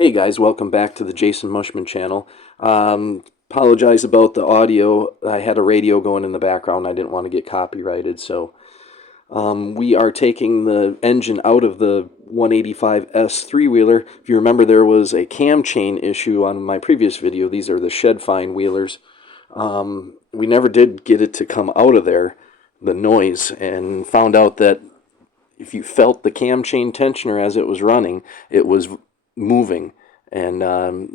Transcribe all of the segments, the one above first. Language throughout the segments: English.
Hey guys, welcome back to the Jason Mushman channel. Apologize about the audio. I had a radio going in the background. I didn't want to get copyrighted, so we are taking the engine out of the 185S three-wheeler. If you remember, there was a cam chain issue on my previous video. These are the shed fine wheelers. We never did get it to come out of there, the noise, and found out that if you felt the cam chain tensioner as it was running, it was moving. And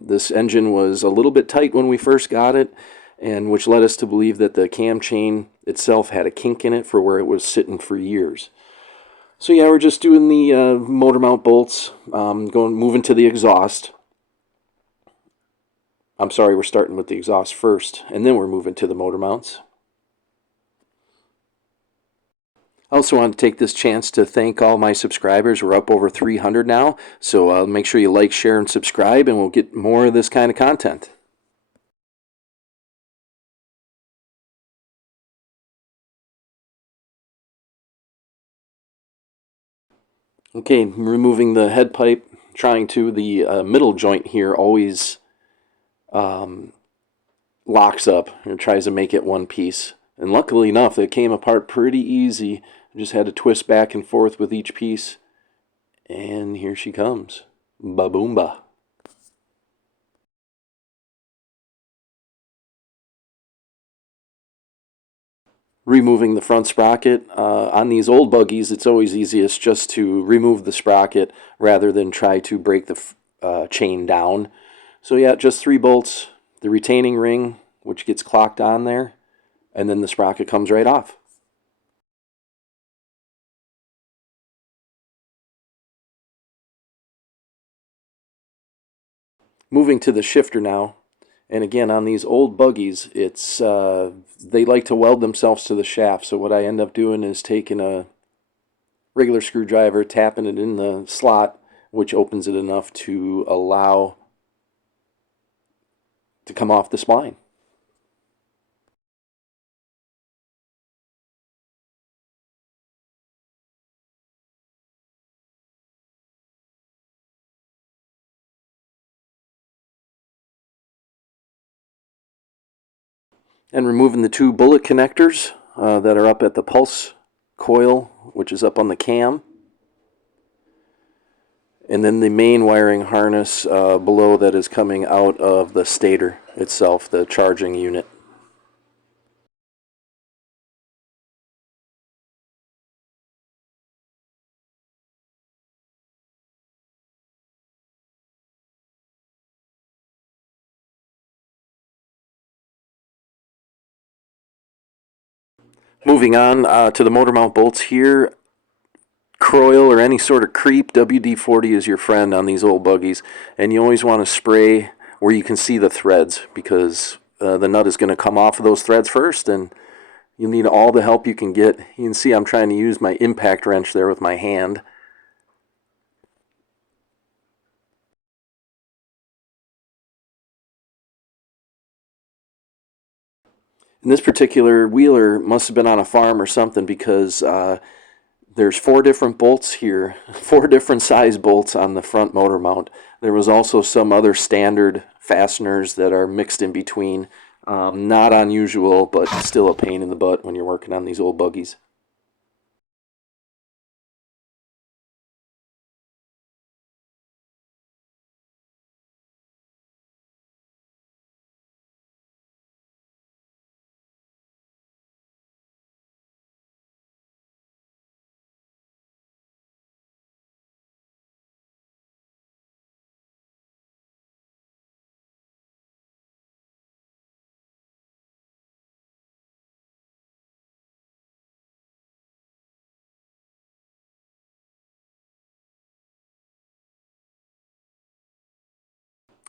this engine was a little bit tight when we first got it, and which led us to believe that the cam chain itself had a kink in it for where it was sitting for years. So yeah, we're just doing the motor mount bolts, moving to the exhaust. I'm sorry, we're starting with the exhaust first, and then we're moving to the motor mounts. I also want to take this chance to thank all my subscribers. We're up over 300 now, so make sure you like, share, and subscribe, and we'll get more of this kind of content. Okay, removing the head pipe, trying to, the middle joint here always locks up and tries to make it one piece. And luckily enough, it came apart pretty easy. I just had to twist back and forth with each piece. And here she comes. Ba-boomba. Removing the front sprocket. On these old buggies, it's always easiest just to remove the sprocket rather than try to break the chain down. So yeah, just 3 bolts, the retaining ring, which gets clocked on there, and then the sprocket comes right off. Moving to the shifter now, and again on these old buggies, it's they like to weld themselves to the shaft. So what I end up doing is taking a regular screwdriver, tapping it in the slot, which opens it enough to allow to come off the spline. And removing the 2 bullet connectors that are up at the pulse coil, which is up on the cam. And then the main wiring harness below that is coming out of the stator itself, the charging unit. Moving on to the motor mount bolts here. Croil or any sort of creep, WD-40 is your friend on these old buggies, and you always want to spray where you can see the threads, because the nut is going to come off of those threads first, and you need all the help you can get. You can see I'm trying to use my impact wrench there with my hand. And this particular wheeler must have been on a farm or something, because there's 4 different bolts here, 4 different size bolts on the front motor mount. There was also some other standard fasteners that are mixed in between. Not unusual, but still a pain in the butt when you're working on these old buggies.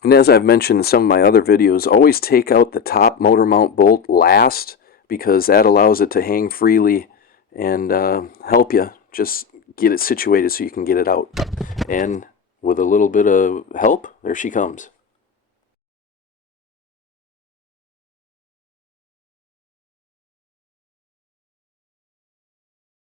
And as I've mentioned in some of my other videos, always take out the top motor mount bolt last, because that allows it to hang freely and help you just get it situated so you can get it out. And with a little bit of help, there she comes.